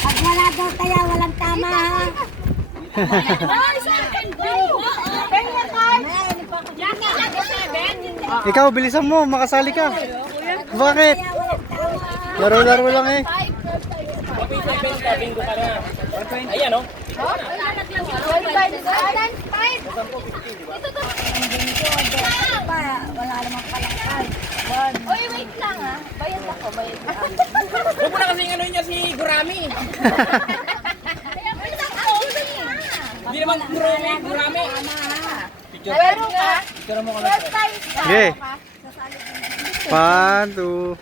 Pag wala daw kaya walang tama ha. Ikaw, bilisan mo, makasali ka. Bakit? Laro-laro lang eh. Bingo ka na. Ayan o. Wala namang palangkay. Oy, wait lang ha. Bayad ako, bayad ako. Huwag mo na kasi ano niya si Gurami. Kaya mo lang ako. Hindi naman Gurami. Pero ka, Picture mo kami. first time ka. Okay. 1, 2.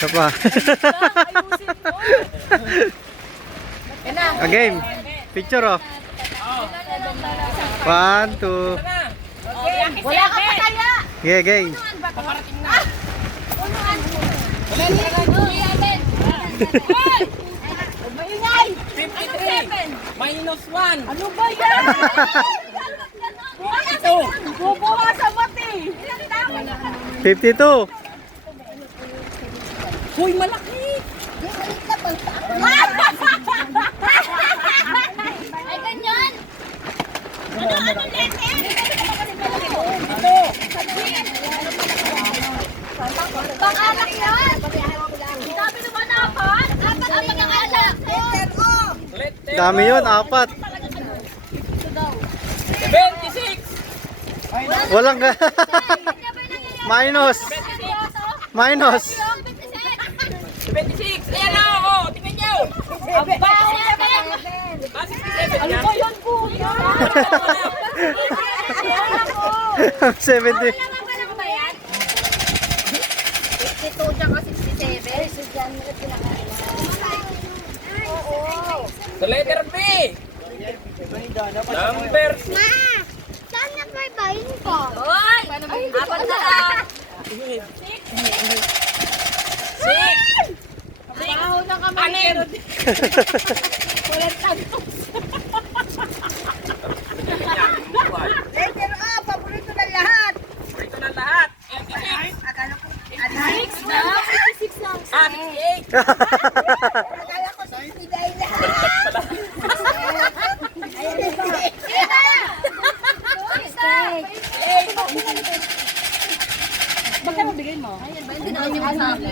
Isa pa. Ayusin mo. A game. Picture oh. 1, 2. Wala ka pa kaya. Yeah, game. Paparating na. Unuan mo. Ulit. Uy, Aden. Hoy! Maingay! 53. Minus 1. Ano ba yan? Ito. Bubuha sa mati. 52. Hoy, malaki. Ay, ganyan. Ano lete? Ito. Pang-alak yan. Sabi naman apat. Apat ang pang-alak. Ulit. Dami yun, 4. 76. Walang ka. Minus. Minus. 76. Ayan na. Oh, tingnan niyo. Ang baho. 67 Ano yan. ba yan, kuya? 70. Sa letter B. Number 6. Sana may bayin ko. Hoy! Apat na lang. 6. Baho na kami. Anin. Walang tantos. Letter O, paborito ng lahat. Ito na lahat. 86. Akala ko, 6 na? 6 lang. 68. akala ko sa pinay lahat. Ayun ba? Magkano bigay mo? Ayun ba? Hindi naman yung masabi.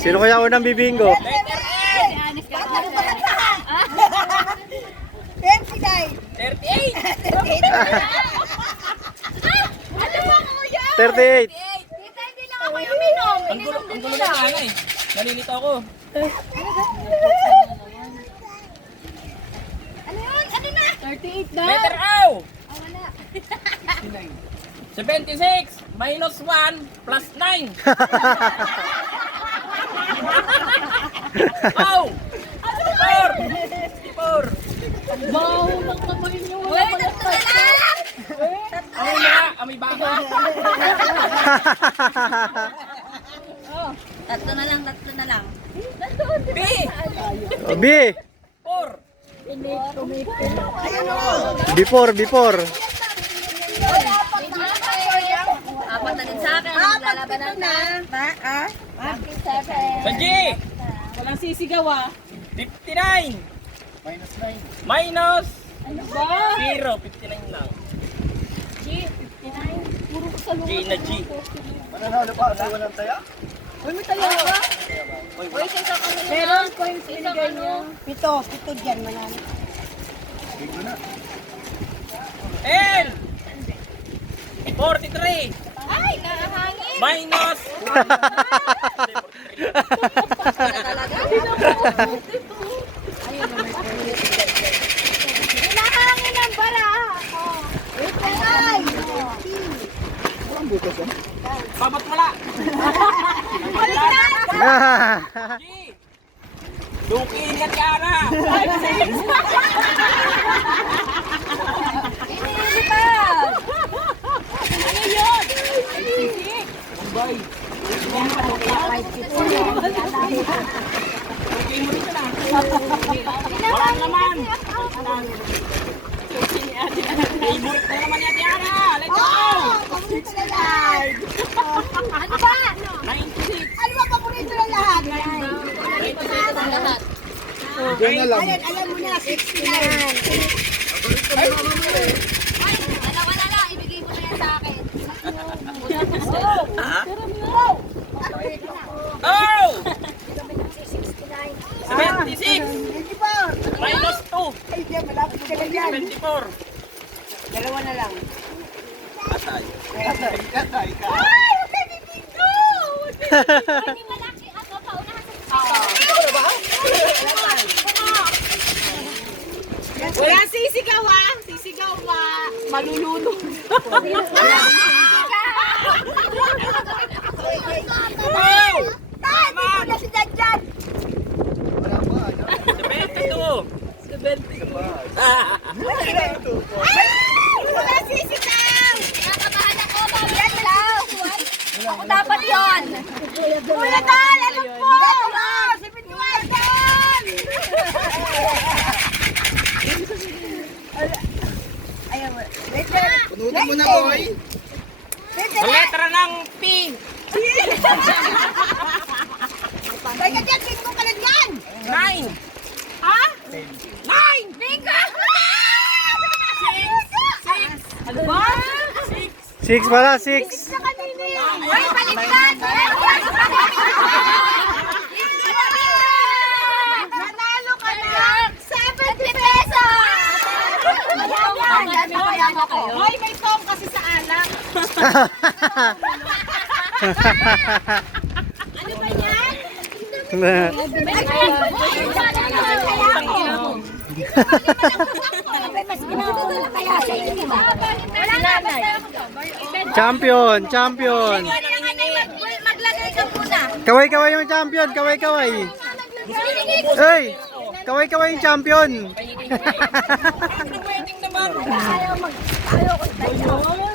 Sino kaya unang bibingo? Letter N. Bakit ano ba lahat? 29. 38. Ano ba kuya? 38. Tita, hindi lang ako yung minom. Ang gulo na sana eh. Nalilito ako. Ano yun? Ano na? 38 na. Letter O. Wala. 76 minus 1 plus 9. Oh! 64. Baho ng kamay niyo. Wala pa na lang. Ano na? Amoy baka. Tatlo na lang. B. B. 4. Before. Apat na din sa akin. Naglalaban na. Sa G. Walang sisigaw ah. 59. Minus 0. 59 lang. G, 59. Puro ko sa G na G. Uy, may tayo ba? Uy, isa ka na. Meron coins binigay niyo. Pito dyan manalo. L. 43. Ay, nakahangin. Minus 1. Nakahangin ang bara. Ay! Babat wala. G. Luki ingat ka na. Inilipad. Ano yun? Walang laman. Favorite na naman yan, Tiara. Let's go. Paborito ng lahat. Ano ba? 96. Ano ba Alam mo na, 69. Dalawa na lang, ibigay mo na yan sa akin. Oh! 69. 76 24. minus 2. Ay, diyan, malapit ka na dyan. 24. Dalawa na lang. Atay. Ay, huwag ka dito! Hindi malaki ako, paunahan sa Wala sisigaw ha. Sisigaw ma. Malulunod. Oh! Tay, dito na si Janjan. 72. Wala sisigaw! Kinakabahan ako, yan lang. Ako dapat yun. Kuya Tal, ano po? Si Pintuan Tal! Ayaw mo. Punutin mo na, boy. Ang letra ng P. Ay, ka dyan, bingo ka na dyan! 9. Ha? 9. Bingo! 6. Ano ba? 6 pala, 6. Sa kanina eh. Ay, baliktad! Nanalo ka na! 70 pesos! Hoy, may tong kasi sa alak. Ano ba yan? Mas ginagawa kaya sa inyo, di ba? Wala na, basta Champion, champion. maglagay ka muna. Kaway-kaway yung champion, kaway-kaway. Hey, kaway-kaway yung champion. Pwedeng naman. Ayaw ko.